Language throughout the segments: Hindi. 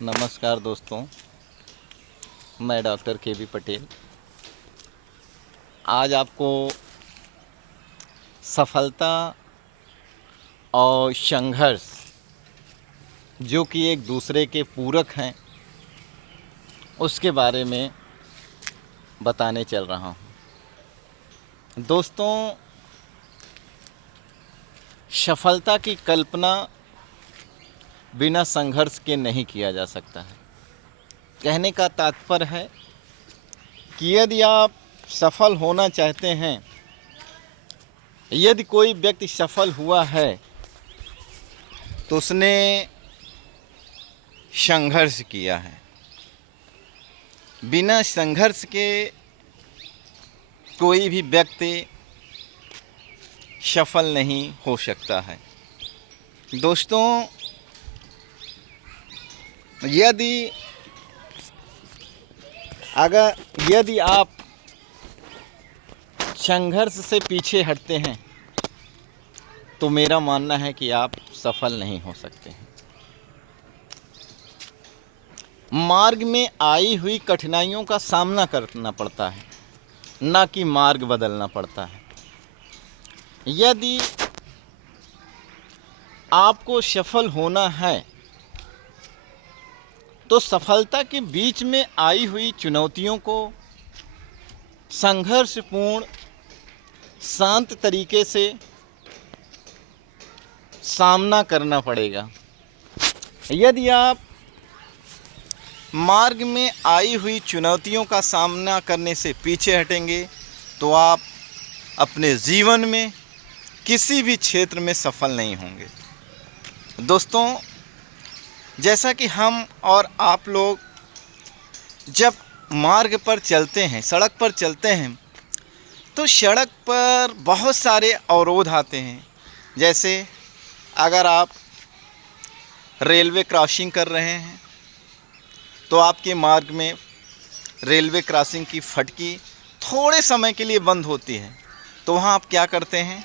नमस्कार दोस्तों, मैं डॉक्टर के.बी. पटेल आज आपको सफलता और संघर्ष जो कि एक दूसरे के पूरक हैं उसके बारे में बताने चल रहा हूँ। दोस्तों, सफलता की कल्पना बिना संघर्ष के नहीं किया जा सकता है। कहने का तात्पर्य है कि यदि आप सफल होना चाहते हैं, यदि कोई व्यक्ति सफल हुआ है तो उसने संघर्ष किया है। बिना संघर्ष के कोई भी व्यक्ति सफल नहीं हो सकता है। दोस्तों, यदि आप संघर्ष से पीछे हटते हैं तो मेरा मानना है कि आप सफल नहीं हो सकते हैं। मार्ग में आई हुई कठिनाइयों का सामना करना पड़ता है, ना कि मार्ग बदलना पड़ता है। यदि आपको सफल होना है तो सफलता के बीच में आई हुई चुनौतियों को संघर्षपूर्ण शांत तरीके से सामना करना पड़ेगा। यदि आप मार्ग में आई हुई चुनौतियों का सामना करने से पीछे हटेंगे तो आप अपने जीवन में किसी भी क्षेत्र में सफल नहीं होंगे। दोस्तों, जैसा कि हम और आप लोग जब मार्ग पर चलते हैं, सड़क पर चलते हैं, तो सड़क पर बहुत सारे अवरोध आते हैं। जैसे अगर आप रेलवे क्रॉसिंग कर रहे हैं तो आपके मार्ग में रेलवे क्रॉसिंग की फटकी थोड़े समय के लिए बंद होती है, तो वहाँ आप क्या करते हैं,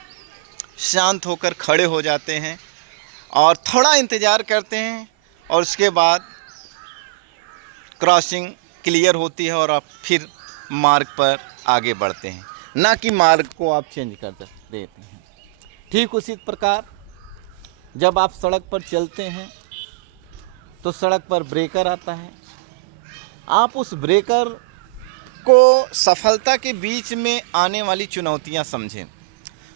शांत होकर खड़े हो जाते हैं और थोड़ा इंतज़ार करते हैं और उसके बाद क्रॉसिंग क्लियर होती है और आप फिर मार्ग पर आगे बढ़ते हैं, ना कि मार्ग को आप चेंज कर देते हैं। ठीक उसी प्रकार जब आप सड़क पर चलते हैं तो सड़क पर ब्रेकर आता है। आप उस ब्रेकर को सफलता के बीच में आने वाली चुनौतियां समझें।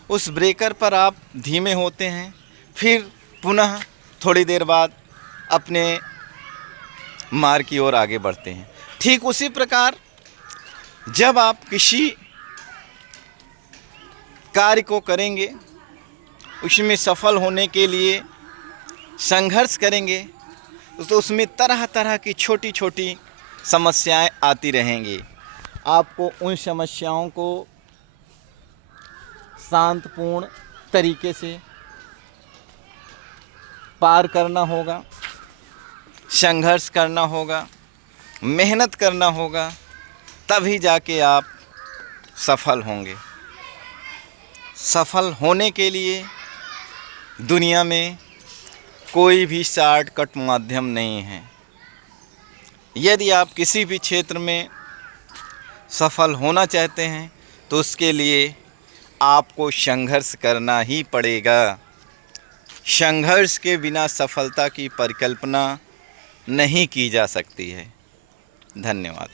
उस ब्रेकर पर आप धीमे होते हैं, फिर पुनः थोड़ी देर बाद अपने मार्ग की ओर आगे बढ़ते हैं। ठीक उसी प्रकार जब आप किसी कार्य को करेंगे, उसमें सफल होने के लिए संघर्ष करेंगे, तो उसमें तरह तरह की छोटी छोटी समस्याएं आती रहेंगी। आपको उन समस्याओं को शांतपूर्ण तरीके से पार करना होगा, संघर्ष करना होगा, मेहनत करना होगा, तभी जाके आप सफल होंगे। सफल होने के लिए दुनिया में कोई भी शॉर्टकट माध्यम नहीं है। यदि आप किसी भी क्षेत्र में सफल होना चाहते हैं तो उसके लिए आपको संघर्ष करना ही पड़ेगा। संघर्ष के बिना सफलता की परिकल्पना नहीं की जा सकती है। धन्यवाद।